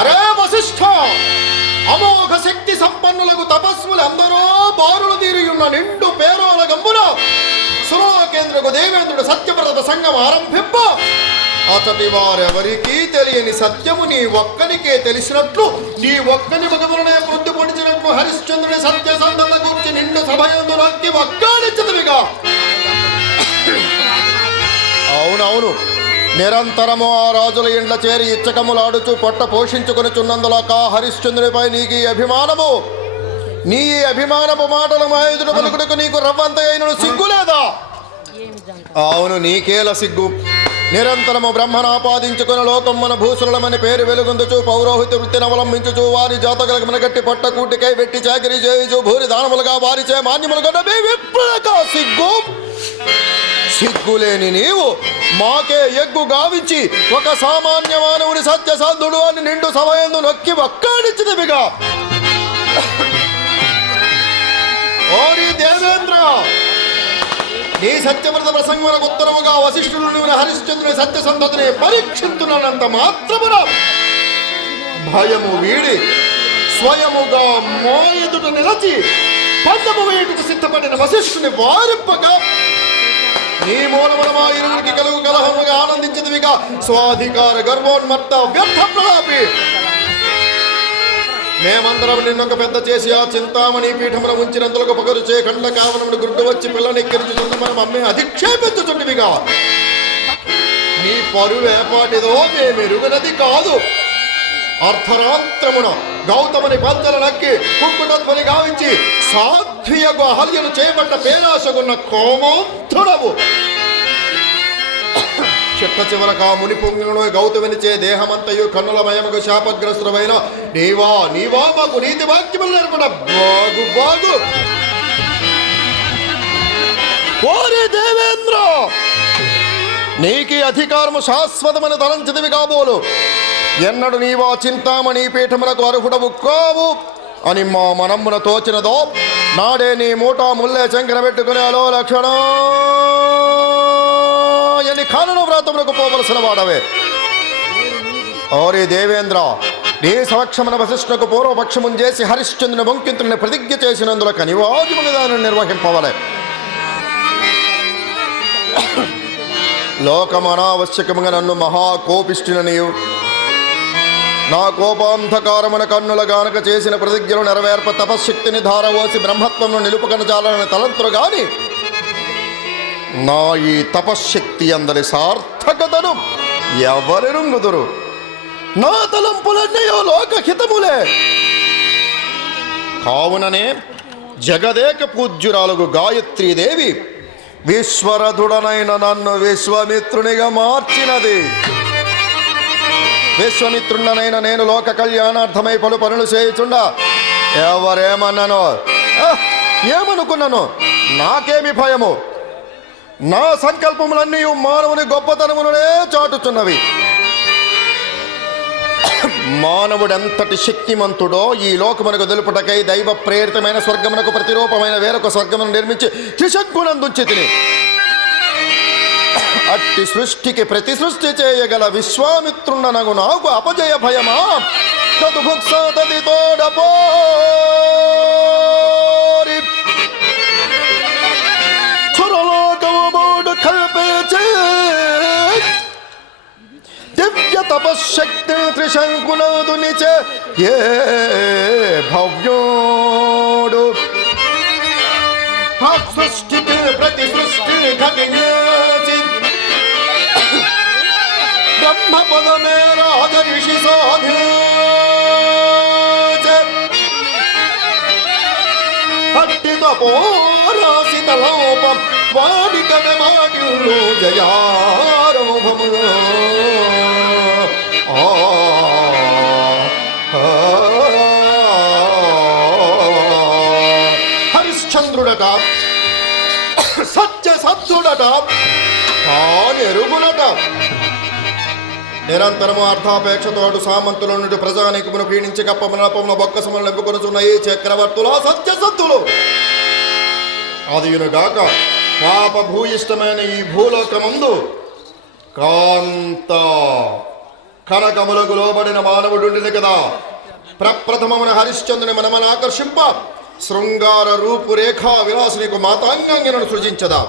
అరే వశిష్ఠ అమోఘ శక్తి సంపన్నులకు తపస్సులు అందరూ బారులు తీరియున్న నిండు పేరోల గమ్మున సురాకేంద్రకు దేవేంద్రుడు సత్యవ్రత సంఘం ఆరంభింప. అతడి వారెవరికీ తెలియని సత్యము నీ ఒక్కనికే తెలిసినట్లు నీ ఒక్కని మగములనే వృద్ధి పొడిచినట్లు హరిశ్చంద్రుని సత్యసంధత గురించి నిండు సభయందు నొక్కి వక్కాడించదువిగా అవునవును. నిరంతరము ఆ రాజుల ఇండ్ల చేరి ఇచ్చకములాడుచు పొట్ట పోషించుకొనిచున్నందులక హరిశ్చంద్రునిపై నీకు ఈ అభిమానము. నీ ఈ అభిమానపు మాటలు మాయుధుడు పలుకుడుకు నీకు రవ్వంత అయిన సిగ్గులేదా అవును నీకేల సిగ్గు? నిరంతరము బ్రహ్మను ఆపాదించుకుని లోకమ్మన భూసులమని పేరు వెలుగొందుచు పౌరోహిత వృత్తిని అవలంబించుచు వారి జాతకులకు మనగట్టి పట్ట కూటికై వెట్టి చాకరీ చేయుచు భూరి దానములుగా వారిచే మాన్యములుగా సిగ్గు? సిగ్గులేని నీవు మాకే ఎగ్గు గావించి ఒక సామాన్య మానవుని సత్యసంధుడు అని నిండు సమయందు నొక్కి వక్కాడించినవిగా ఓరి దేవేంద్ర! నీ సత్యవ్రత ప్రసంగములకు ఉత్తరముగా వశిష్ఠుడు నువ్వు హరిశ్చంద్రుని సత్యసంధతిని పరీక్షిస్తున్నంత మాత్రమున భయము వీడి స్వయముగా మోయదుట నిలచి పందము వేటుకు సిద్ధపడిన వశిష్ఠుని వారింపగా నీ మూలమున మా ఇరువురికి కలుగు కలహముగా ఆనందించదువిగా స్వాధికార గర్వోన్మత్త వ్యర్థ ప్రలాపి మేమందరం నిన్నొక పెద్ద చేసి ఆ చింతామణి పీఠమున ఉంచినందులకు పొగరు చే కండ్ల కావనముడు గుడ్డు వచ్చి పిల్లని మన మనం అమ్మే అధిక్షేపించుచుంటివిగా నీ పరువేపాటిదో మేమెరుగనది కాదు. అర్ధరాత్రమున గౌతముని పంచల నక్కి కుక్కుటత్వని గావించి పృథ్వీయకు అహల్యను చేయబడ్డ పేరాశగున్న కోమోత్తుడవు చిట్ట చివరక ముని పొంగిలో గౌతమిని చే కన్నుల మయముకు శాపగ్రస్తుడమైన నీవా నీవా మాకు నీతి వాక్యములు నేర్పడ. బాగు బాగు. ఓరి దేవేంద్ర నీకి అధికారము శాశ్వతమని తలంచిదివి కాబోలు. ఎన్నడు నీవా చింతామణి పీఠములకు అర్హుడవు కావు అని మా మనమ్మున తోచినదో నాడే నీ మూట ముల్లే శంకర పెట్టుకునే అలో లక్షణ. అని కానన పోవలసిన వాడవే. ఓరే దేవేంద్ర నీ సమక్షమున వశిష్ఠకు పూర్వపక్షముం చేసి హరిశ్చంద్రుని బొంకింతుని ప్రతిజ్ఞ చేసినందులకు అనివార్యముగా దానిని నిర్వహింపవలే. లోకమనావశ్యకముగా నన్ను మహాకోపిష్టిన నీవు నా కోపాంధకారమున కన్నుల గానక చేసిన ప్రతిజ్ఞలు నెరవేర్ప తపశ్శక్తిని ధారవోసి బ్రహ్మత్వంను నిలుపుకొని చాలని తలంతురు గాని నా ఈ తపశ్శక్తి అందరి సార్థకతను ఎవరెరుంగుదురు నా తలంపులన్నయో లోకహితములే. కావుననే జగదేక పూజ్యురాలుగు గాయత్రీదేవి విశ్వరథుడనైన నన్ను విశ్వమిత్రునిగా మార్చినది. విశ్వమిత్రుండనైన నేను లోక కళ్యాణార్థమై పలు పనులు చేయుచుండా. ఎవరేమన్నానో? ఆ, ఏమనుకున్నాను? నాకేమి భయము? నా సంకల్పములన్నీ మానవుని గొప్పతనములనే చాటుచున్నవి. మానవుడెంతటి శక్తిమంతుడో ఈ లోకమునకు తెలుపుటకై దైవ ప్రేరితమైన స్వర్గమునకు ప్రతిరూపమైన వేరొక స్వర్గమును నిర్మించి త్రిశంకునందుంచి తిని. అట్టి సృష్టికి ప్రతి సృష్టి చేయగల విశ్వామిత్రుండనగు నాకు అపజయ భయమా తదుభుక్సతది తోడపోరి సురలోకముడు కల్పించే దివ్య తపశ్శక్తి త్రిశంకునాదునిచే ఏ భవ్యోడు సృష్టికి ప్రతి సృష్టి ఘటించి బ్రహ్మ పదమే రాజ ఋషి సాధించే అట్టి తపోరాసిత లోపం వాడికన మాటిల్లు జయారోభము ఆ ఆ, హరిశ్చంద్రుడట సత్య సత్యుడట తానెరుగునట నిరంతరము అర్థాపేక్షతోడు సామంతుల నుండి ప్రజానీకమును పీడించి కప్పమనపమున బొక్కసములు నింపుకొనుచున్న ఈ చక్రవర్తుల సత్యసత్తులు అదియునుగాక పాప భూయిష్టమైన ఈ భూలోకమందు కాంత కనకములకు లోబడిన మానవుడుండిని కదా. ప్రప్రథమమున హరిశ్చంద్రుని మనమన ఆకర్షింప శృంగార రూపురేఖా విలాసునికు మాతాంగాంగనను సృజించదా.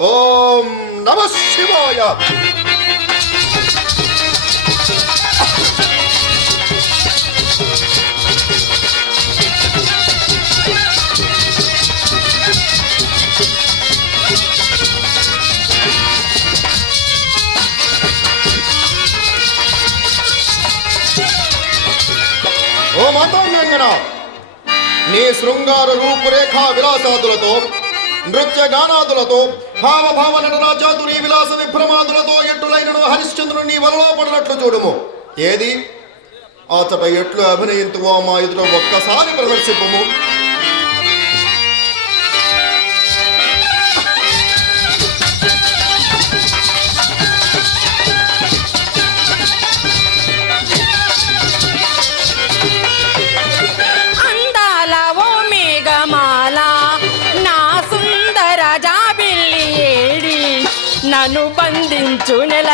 ఓం నమ శివాయ. మాతాంగన నీ శృంగార రూపురేఖా విలాసాదులతో నృత్య గానాదులతో హావభావ నటనా చాతురి విలాస విభ్రమాదులతో ఎట్టులైన హరిశ్చంద్రుడు నీ వలలో పడినట్లు చూడుము. ఏది? అతట ఎట్లు అభినయింతువో మా ఎదుట ఒక్కసారి ప్రదర్శిపము.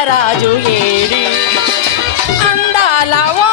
రాజు ఏడి అందాల ఓ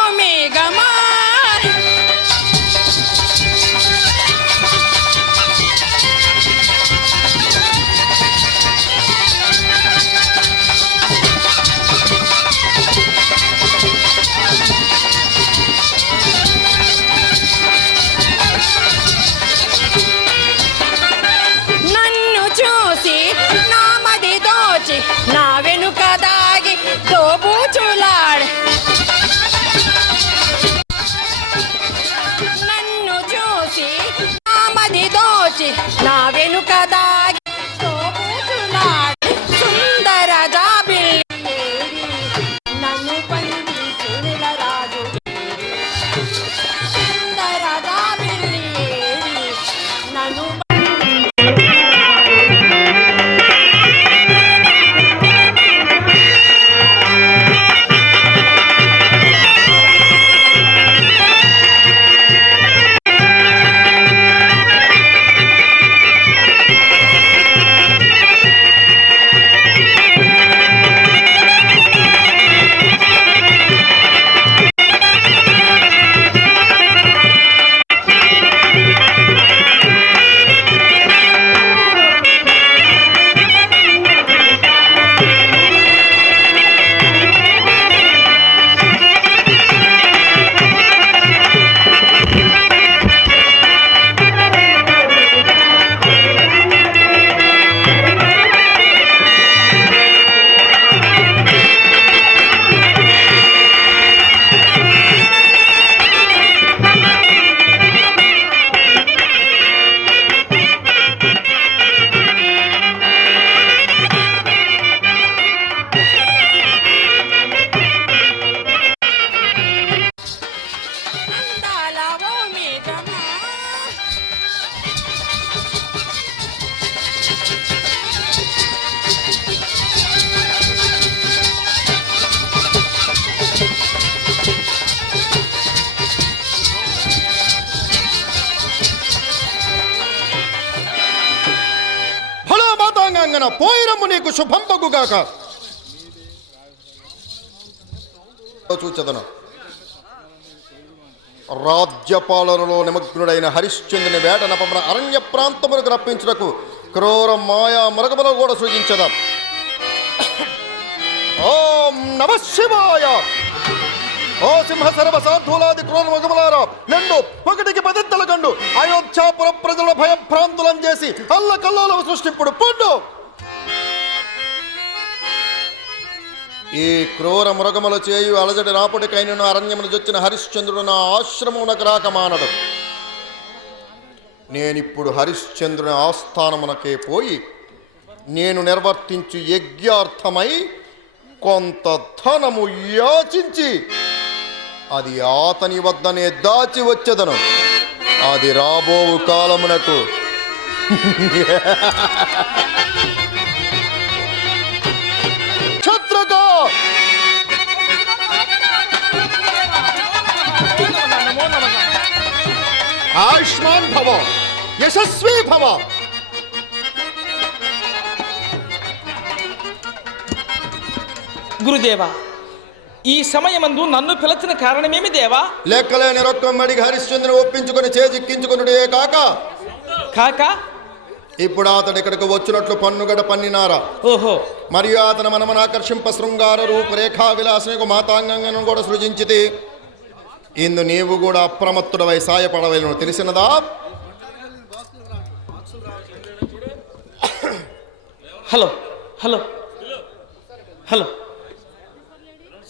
మాతాంగాంగన పోయిరమ్ము నీకు శుభంబగుగాక చూచదను. రాజ్యపాలనలో నిమగ్నుడైన హరిశ్చంద్రుని వేట నపమున అరణ్య ప్రాంతములకు రప్పించుటకు క్రూర మాయా మృగములు కూడా సృజించదాం. ఓం నమ శివాయ. ఓ సింహ సర్వ సాధులాది క్రూర మృగములారా రెండు ఒకటికి పదింతల కండు అయోధ్యాపుర ప్రజల భయభ్రాంతులం చేసి అల్ల కల్లోలం సృష్టింపుడు ఈ క్రూర మృగములు చేయు అలజడి రాపుడికైనను అరణ్యమును జొచ్చిన హరిశ్చంద్రుడు నా ఆశ్రమమునకు రాక మానడు. నేనిప్పుడు హరిశ్చంద్రుని ఆస్థానమునకే పోయి నేను నిర్వర్తించు యజ్ఞార్థమై కొంత ధనము యాచించి అది ఆతని వద్దనే దాచి వచ్చేదను. అది రాబోవు కాలమునకు. ఆయుష్మాన్ భవ యశస్వీ భవ గురుదేవ ఈ సమయమందు నన్ను పిలచిన కారణమేమి దేవా? లెక్కలేని రొక్కం అడిగి హరిశ్చంద్రుని ఒప్పించుకొని చేజిక్కించుకున్నడే కాక? కాక? ఇప్పుడు అతడు ఇక్కడికి వచ్చినట్లు పన్నుగడ పన్నినారా. ఓహో. మరియు అతని మనమను ఆకర్షింప శృంగార రూపురేఖా విలాసనకు మాతాంగంగను కూడా సృజించితి. ఇందు నీవు కూడా అప్రమత్తుడవై సాయపడవలను. తెలిసినదా? Hello hello hello.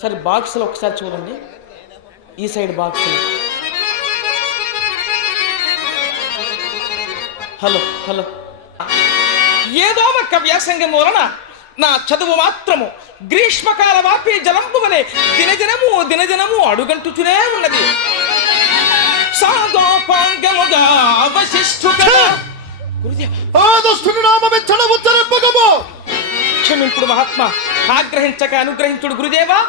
సరే బాక్స్లో ఒకసారి చూడండి. ఈ సైడ్ బాక్స్లో. Hello hello. ఏదో ఒక వ్యాసంగం వలన నా చదువు మాత్రము. గ్రీష్మకాల వాపి జలంపు వలె దినదినము దినదినము అడుగంటుతూనే ఉన్నది. సాగోపాంగముగా ఉచ్చరింపకము! క్షమింపుడు మహాత్మా. ఆగ్రహించక అనుగ్రహించుడు గురుదేవా.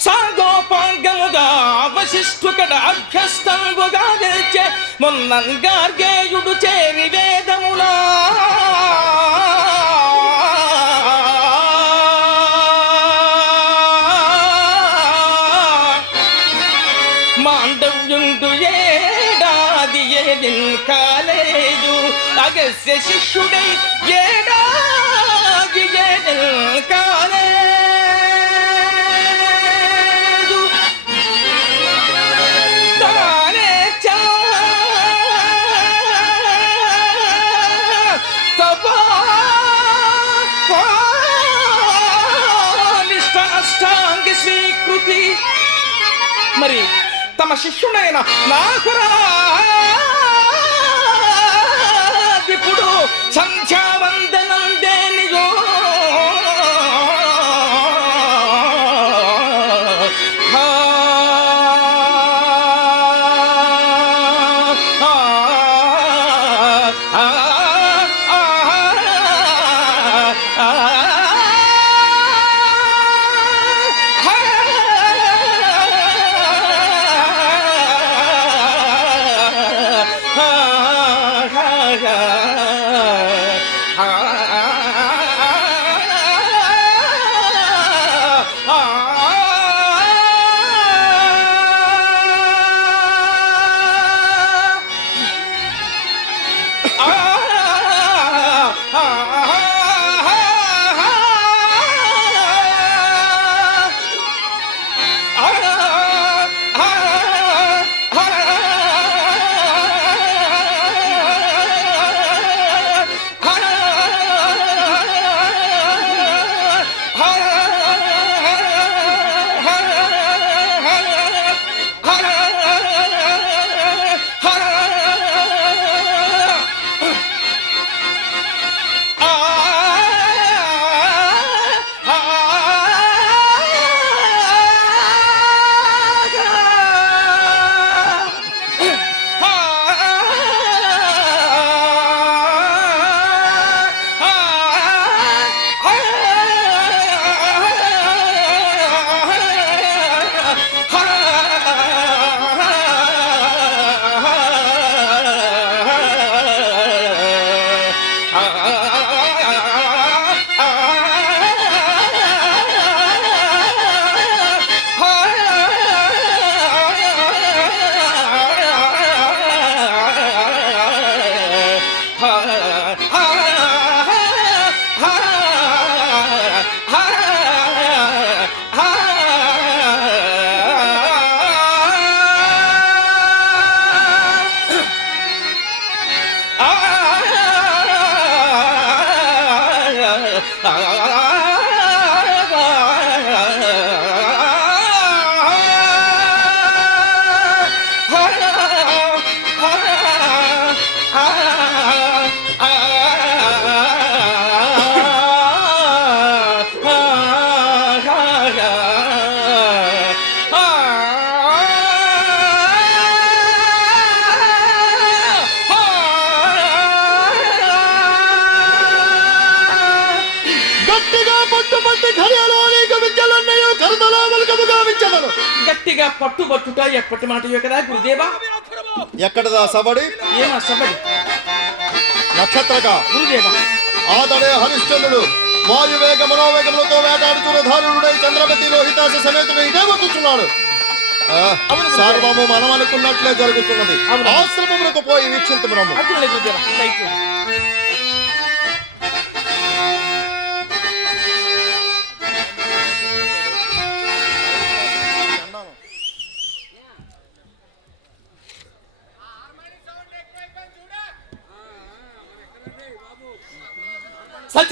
సాగోపాంగముగా అవశిష్టుకడ అభ్యస్తంబుగా గెలిచే మొన్నంగార్గేయుడు చేరి వేదములా ఏడాది ఏదిన్ కాలేదు. అగస్య శిష్యుడై ఏడాది ఏదిన్ కాలేదు. తానే చా తపా నిష్ట అష్టాంగి స్వీకృతి. మరి తమ శిష్యుడైన నాకురాదిపుడు గట్టిగా గట్టిగా పట్టుబట్టుట ఎప్పటి మాట కదా గురుదేవా? ఎక్కడదా సబడి? ఏమా సబడి? నక్షత్రక? గురుదేవా? ఆతడే హరిశ్చంద్రుడు. వాయువేగ మనోవేగములతో వేటాడుతున్న ధారుడై చంద్రబ సేనాపతి లోహితాస సమేతుడు ఇదే గురుదేవ. సర్వము మనం అనుకున్నట్లే జరుగుతున్నది. ఆశ్రమములకు పోయి వీక్షింతుము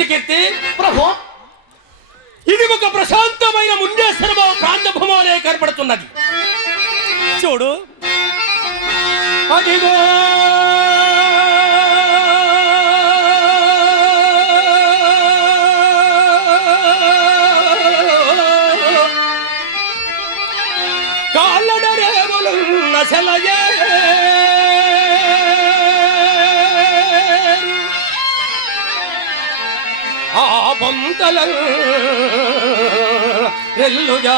అట్లనే ప్రభు. ఇది ఒక ప్రశాంతమైన ముండేశ్వరమ ప్రాంతభూమాలే కనపడుతున్నది చూడు. అదిగో కాళ్ళడరేవులున్న సెలయే ఆ రెల్లుజాళ్ళు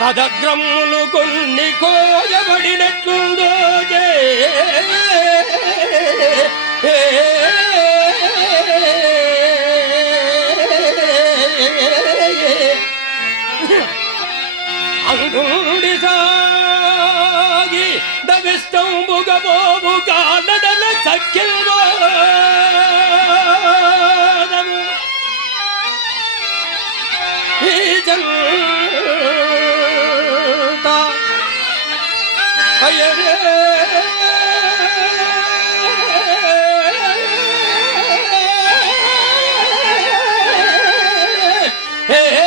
పదగ్రమ్ములు కొన్ని కోయబడినట్లుందో అంగుండి సాగి దవిష్టంబుగబోబు కాలడల సఖ్యంలో 다 하여래 Hey, hey.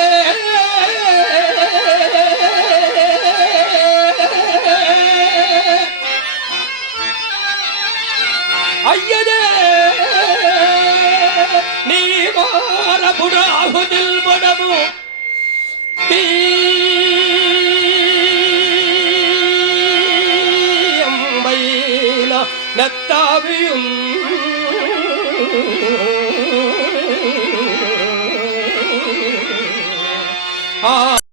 மனத்தாவியும்